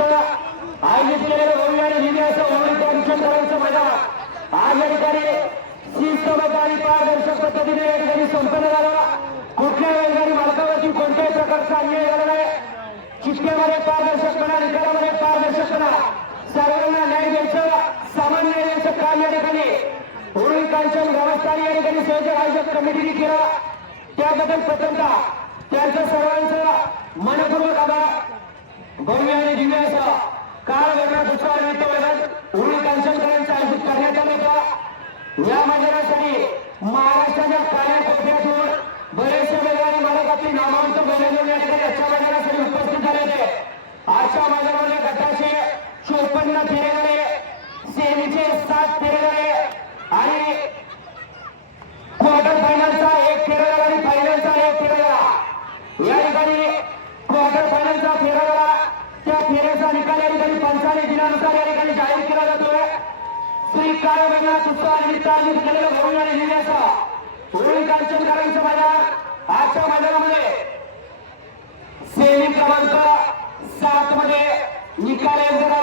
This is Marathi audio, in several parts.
इथं आयोजित केलेलं भव्य आणि दिव्य असं ओळख अनुषंगाचं मैदान. आज या ठिकाणी शिस्तबद्ध आणि पारदर्शक पद्धतीने या ठिकाणी संपन्न झाला. कुठल्या बैलगाडी मालकावरती कोणत्याही प्रकारचा अन्याय झाला नाही. शिक्षणामध्ये पारदर्शकपणा निकालामध्ये पारदर्शकपणा सर्वांना न्याय द्यायचं सामान्य द्यायचं काम या ठिकाणी. होळी कांचन ग्रामस्थांनी या ठिकाणी संयोजक आयोजक कमिटीने केलं. त्याबद्दल प्रथमता त्यांचं सर्वांचं मनपूर्वक आभार. भव्य आणि दिव्य असा काळ वर्णात उत्सवानिमित्त मैदान होळी कांचनकरांचं आयोजित करण्यात आलं होतं या मैदानासाठी महाराष्ट्राच्या कानाकोपऱ्यातून बरेचसे वेगळ्या मालक आपली नामांत बैलगाडी या ठिकाणी आजच्या मैदानासाठी उपस्थित झाले होते आजच्या मैदानामध्ये गटाचे चोपन्न फेरे त्या फेऱ्याचा निकाल या ठिकाणी पंचाने दिनानुसार या ठिकाणी जाहीर केला जातोय. श्री काळ वेगळा उत्सव निमित्त आयोजित केलेलं भरून आणि दिव्याचा होळी कांचनकरांचं मैदान आजच्या मैदानामध्ये सेमी क्रमांक सात मध्ये निकाल एक जरा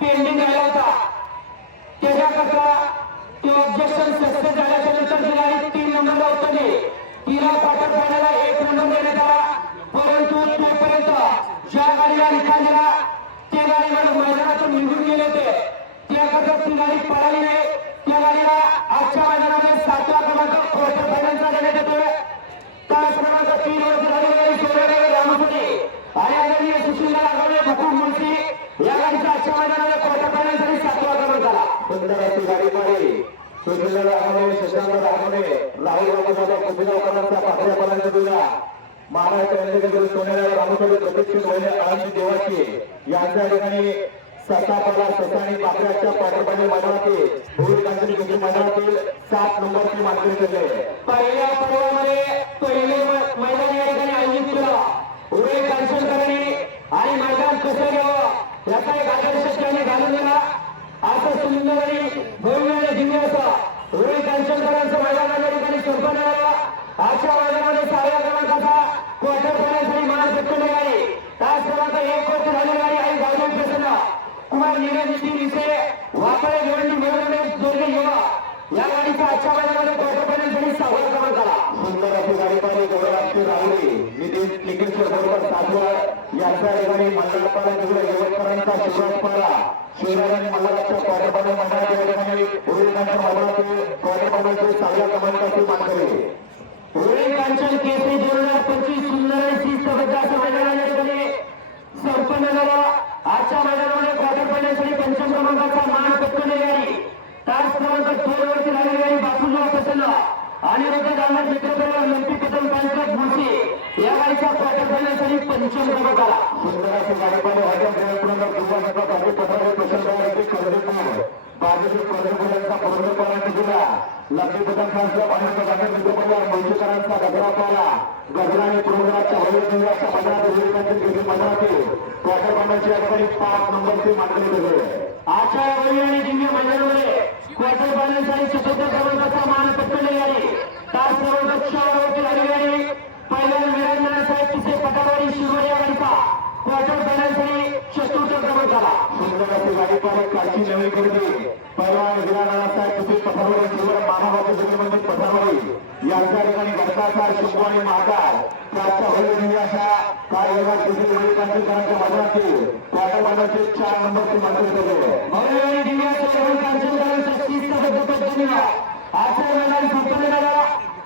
पेंडिंग राहिला होता. त्याच्याकरता ते ऑब्जेक्शन सक्सेस झाल्याच्यानंतर जी गाडी तीन नंबरला उतरली तिला क्वार्टर फायनलला एक नंबर देण्यात आला. परंतु तोपर्यंत ज्या गाडीला निकाल त्या गाडीवर मैदानातून निघून गेले होते. त्या त्याकरता ती गाडी पळाली नाही. त्या गाडीला आजच्या मैदानामध्ये सातवा क्रमांक क्वार्टर फायनलचा देण्यात येतोय तास क्रमांक तीन वरती झालेली गाडी सोडवलेली रामपुटी आणि आदरणीय सुशील आगवणे मुकुंद मुंशी. या गाडीचा आजच्या मैदानामध्ये क्वार्टर फायनलसाठी सातवा क्रमांक झाला. सुंदर अशी गाडी पाहिली सुशील राघवणे शशांक राघवणे राहुल बाबासाहेब कुपिगावकरांचा पाठऱ्यापर्यंत दिला महाराष्ट्र सोन्याला सोनेला रामोसोबत होणे देवाची यांच्या ठिकाणी आणि पाकऱ्याच्या भूल सात नंबरची पहिल्या पर्वामध्ये पहिले मैदान या ठिकाणी आयोजित केलं. आणि मैदान कसं घ्यावं याचा एक आदर्श त्यांनी घालून दिला. असं सुंदर आणि भव्य दिव्य असं उरे कांचनकरांचं मैदान या ठिकाणी संपन्न झालं. आजच्या मैदानामध्ये सहाव्या क्रमांकाचा क्वार्टर फायनलसाठी मान पटकन गाडी तास क्रमांक एक वरती झालेली गाडी आणि गावदेव प्रसन्न कुमार नीरज नितीन इसे वापरे भिवंडी मिळवणे दोघे युवा या गाडीचा आजच्या मैदानामध्ये क्वार्टर फायनलसाठी सहावा क्रमांक आला सुंदर अशी गाडी पाहिली गौरवाची राहुली नितीन निखिलकर बरोबर यांच्या ठिकाणी मंडळपाला तिकडे यवतकरांचा शिवराज पाला. शिवराज मंडळाच्या ठिकाणी उरुळकांच्या मानकरी केसरी दोन हजार पंचवीस सुंदर शिस्तबद्ध संपन्न आजच्या मैदानामध्ये क्वार्टर फायनलसाठी पंचम क्रमांकाचा मान पटकवली गाडी तास क्रमांक दोन वरती झालेली गाडी बापूजी प्रसन्न आणि रोजच्या दामनाथ मित्रपरिवार लंपी कदम पांचट मुळशी या गाडीचा क्वार्टर फायनलसाठी पंचम क्रमांक आला सुंदर अशी गाडी पाहिली हॉटेल पठारे प्रशांत कर्जपूर बाजूचे कर्जपुरांचा कर्जपाला दिला लक्ष्मी पतंग पाण्याचा गाडी मित्रपरिवार मंचकरांचा गजरा गजरा आणि पुरंदराच्या हवेल जिल्ह्याच्या मैदानात उल्लेखातील गेली क्वार्टर फायनलची या पाच नंबरची मानकरी ठरली आजच्या या आणि दिव्य मैदानामध्ये क्वार्टर फायनलसाठी चतुर्थ क्रमांकाचा मान पटकवली गाडी तास क्रमांक चार वरती झालेली गाडी पहिल्यांदा निरंजन साहेब तिथे पटावारी शिरोड या गाडीचा क्वार्टर फायनलसाठी चतुर्थ क्रमांक आला नवी पठारवाडी मानवाचे पठारवाडी यांच्या ठिकाणी आणि महाकाल त्याच्या हवेली अशा कार्यभाग तिथे विवेकानंदकरांच्या मैदानातील क्वार्टर फायनलचे चार नंबरची मंत्री ठरले भव्य आणि दिव्य असं होळी कांचनकरांचं शिस्तबद्ध पद्धतीने आजच्या मैदान संपन्न झाला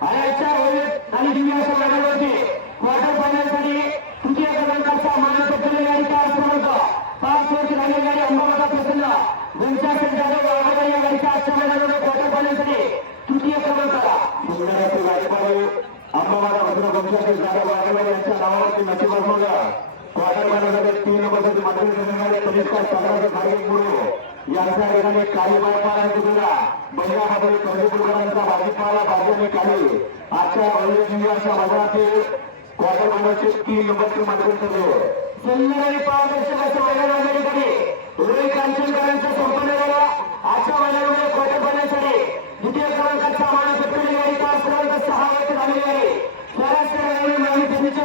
आणि आजच्या भव्य आणि दिव्य असं मैदानावरती क्वार्टर फायनलसाठी तृतीय क्रमांकाचा मान पटकवली गाडी तास क्रमांक पाच वरती झालेली गाडी अंबाबादा प्रसन्न गुंचा जाधव आघाडी या गाडीच्या आजच्या मैदानामध्ये क्वार्टर फायनलसाठी तृतीय क्रमांक आला सुंदर अशी गाडी पाहिली अंबाबादा भद्र वंशाचे जाधव वाघेवाडी यांच्या नावावरती नशीब असलेलं क्वार्टर फायनलमध्ये तीन नंबरची मानकरी ठरणारे कनिष्ठ संग्राम खारगे मुळे यांच्या ठिकाणी काही बायपाला तुला बंगामध्ये कर्जपूरकरांचा भाजीपाला भाजपने काढली आजच्या वैद्य अशा मैदानातील क्वार्टर फायनलचे तीन नंबरची मानकरी ठरले सुंदर आणि पारदर्शक असं मैदान आहे ठिकाणी रोहित कांचनकरांचं संपन्न झालं आजच्या मैदानामध्ये क्वार्टर फायनलसाठी द्वितीय क्रमांकाचा मान पटकवली सहा वरती झालेली गाडी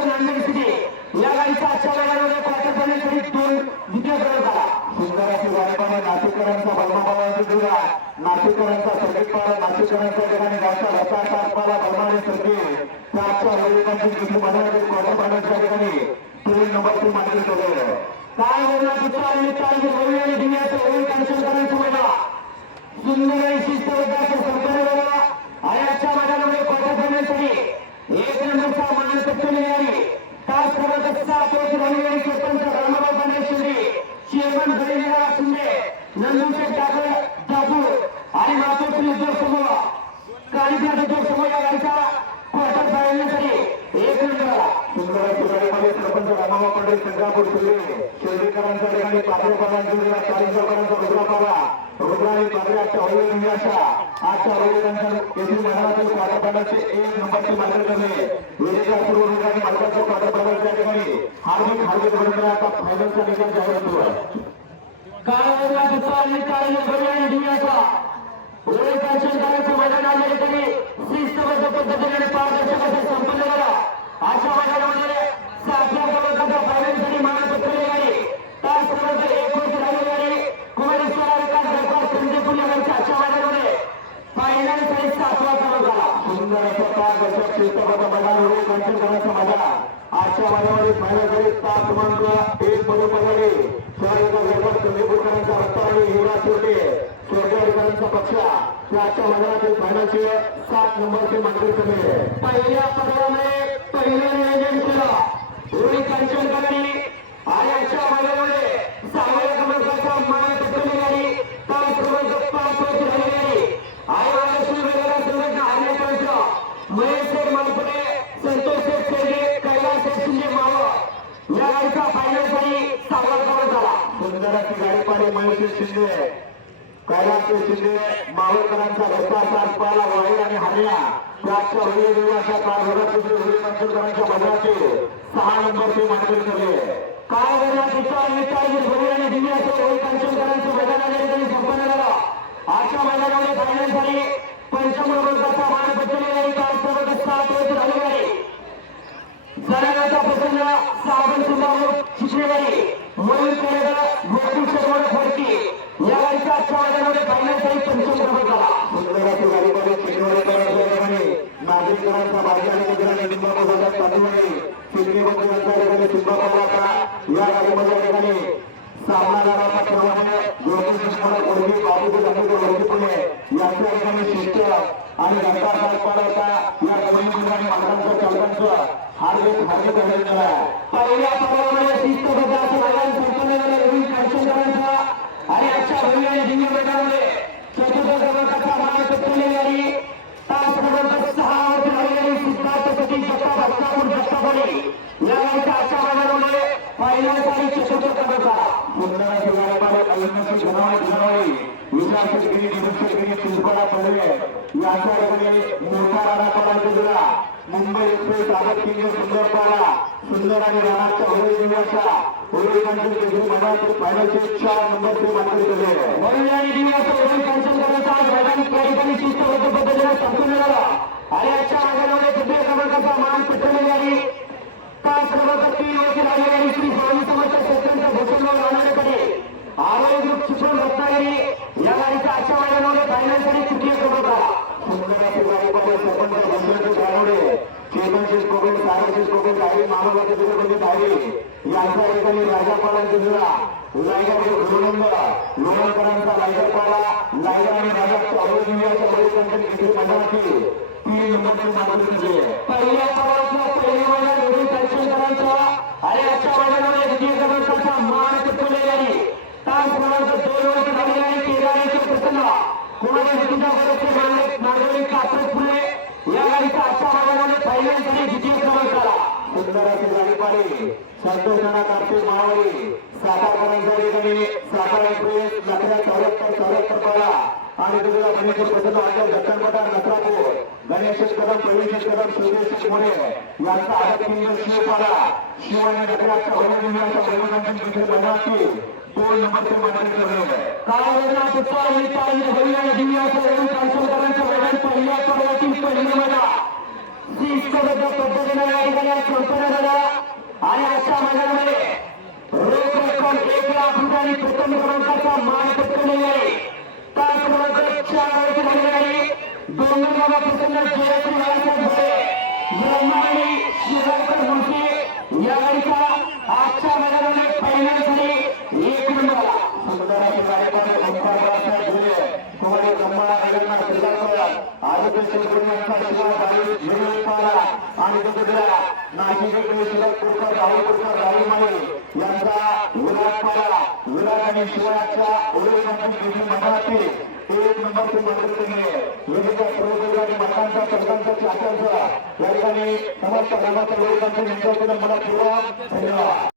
युनिव्हर्सिटी या गाडीचा आजच्या वेळामध्ये क्वार्टरपर्यंत तरी दोन द्वितीय क्रमांक आला सुंदर अशी गाडीमध्ये नाशिककरांचा भरमाभावांची दुरा नाशिककरांचा संगीतपाला नाशिककरांच्या ठिकाणी गावचा रस्ता सातपाला भरमाने संगीत त्या आजच्या वेळेकांची दुसरी मधामध्ये क्वार्टर फायनलच्या ठिकाणी तीन नंबरची मागणी केलेलं काय बोलणार दुसरा निमित्ताने भव्य आणि दिव्याचं ओळख कन्शन करायचं सुंदर आणि शिस्त आला सुंदर सुधारीमध्ये सरपंच रामाबा पंडित संग्रापूर शिंदे शिर्डीकरांच्या ठिकाणी पाठवकरांचा चाळीसकरांचा रुद्रापाला रुद्रा आणि पात्र्याच्या हळवे निराशा आजच्या हळवेदांच्या येथील मंडळातील क्वार्टरफायनलचे एक नंबरची मात्र करणे वेळेच्या पूर्व रुद्रा आणि मालकाच्या क्वार्टरफायनलच्या ठिकाणी हार्दिक हार्दिक अभिनंदन आता फायनलचा निकाल जाहीर होतो आहे काळावरला दुसरा आणि काळी बळी आणि दिव्याचा ओळख दर्शन करायचं मैदान आले तरी शिस्तबद्ध पद्धतीने पारदर्शक असं संपन्न झाला अशा मैदानामध्ये सातव्या फायनलसाठी गाडी. एक गाडी. कुमारेश्वर विकास अशा फायनलसाठी सातवा क्रमांक आला सुंदर असं पाच दशक शिस्तबद्ध मैदान होईल करण्याचा मजा. आजच्या मैदानामध्ये फायनलकडे सात क्रमांक एक मध्ये पडले. शहराचा रस्ता आणि पक्ष. त्याच्या मैदानातील फायनलचे सात नंबरचे मांडणी कमी पहिल्या पर्वामध्ये पहिलं नियोजन केलं ओळी कंचन आणि अशा मैदानामध्ये सहाव्या क्रमांकाचा मान पटकवली गाडी क्रमांक पाच आणि संघटना महेश शेठ मालपुणे संतोष शेठ कैलास शेठ शिंदे मावळ या गाडीचा फायनलसाठी सहावा क्रमांक गाडी महेश शिंदे. कैलासचे शिंदे मावळकरांचा रस्ता सात पाला वाईट आणि हरण्या त्याच्या वेळी दिवसाच्या काळभरात होळी मंचकरांच्या बदलाचे सहा नंबरचे मांडणी करणे काय वेळा विचार विचार भरू आणि दिली ओळख कंचन करायचं मैदान आले तरी संपन्न झाला. आजच्या मैदानामध्ये फायनल झाली पंचम वर्गाचा मान पटकवली गाडी तास क्रमांक सात वरती झाली गाडी जळगावचा प्रसंग साबण सुंदर शिकणे गाडी मयूर केळकर गोकुळ शर्मा फडकी या गाडीच्या आजच्या मैदानामध्ये फायनल झाली पंचम क्रमांक आला सुंदराची गाडी मध्ये चिखलीकरांच्या ठिकाणी नागरिकांचा भाजी आणि गुजरात लिंबाबद्दल तांदूळ चिखलीबद्दलच्या ठिकाणी चिंबाबाला या गाडीमध्ये ठिकाणी सामना लढवता क्रमाने ज्योतिष कुमार कोळगी बाबूजी लंबी वरती पुणे यांच्या ठिकाणी शिष्ट आणि घंटा सात पाडवता या जमिनी आणि मालकांचं चालकांचं हार्दिक हार्दिक अभिनंदन आहे पहिल्या पर्वामध्ये शिस्तबद्धाचं मैदान संपन्न झालं रवी विशाल शेतकरी निरुष शेतकरी चिंचपाडा पडले ठिकाणी मोठा राणा मुंबई एक्सप्रेस सुंदर पाडा सुंदर आणि राणाच्या होळी दिवसा होळी फायनलचे चार आणि त्या ठिकाणी शिस्तबद्ध पद्धतीने झाला आणि आजच्या मैदानामध्ये तृतीय क्रमांकाचा मान पटकवली आणि तास क्रमांक तीन लोणकरांचा लायगरपाला लायगा आणि राजाच्या अवैधनियाच्या बळीकंठन किती मंडळाची तीन नंबरचे मानले गेले पहिल्या क्रमांकाचं पहिलं मैदान रवी कांचनकरांचा आणि आजच्या मैदानामध्ये द्वितीय क्रमांकाचा मान पटकवली गाडी तास क्रमांक दोन वरती लागली गाडी केदाराचे प्रसन्न कुमारी विकिता बरोबरचे मांडे मांडवली कात्रज फुले या गाडीचा आजच्या मैदानामध्ये फायनलसाठी द्वितीय क्रमांक आला सुंदराची गाडी पाडी संतोषणा कापसे मावळी सातारकरांच्या ठिकाणी सातारा एक्सप्रेस लखनौ चौऱ्याहत्तर चौऱ्याहत्तर पाडा आणि दुसरा गणेश प्रसन्न आचार घटनपटा नसरापूर गणेश कदम प्रवीण कदम सुरेश मोरे यांचा आदत किंग शिवपाडा शिव आणि नगराच्या वनविभागाच्या तिथे बनवाची दोन नंबरचे मानले गेले पहिल्या पर्वातील मैदान शिस्तबद्ध पद्धतीने या ठिकाणी संपन्न झाला आणि अशा मैदानामध्ये रोख रक्कम एक लाख रुपयांनी प्रथम क्रमांकाचा मान पटकवली आहे. आणि दुसऱ्या नाशिक कुरकर राहुल कुरकर राहुल माळे यांचा विराट पाला विराट आणि शिवाच्या मंडळातील एक नंबरचे विविध प्रयोग आणि या ठिकाणी समस्त ग्रामाच्या लोकांचे नेतृत्व धन्यवाद.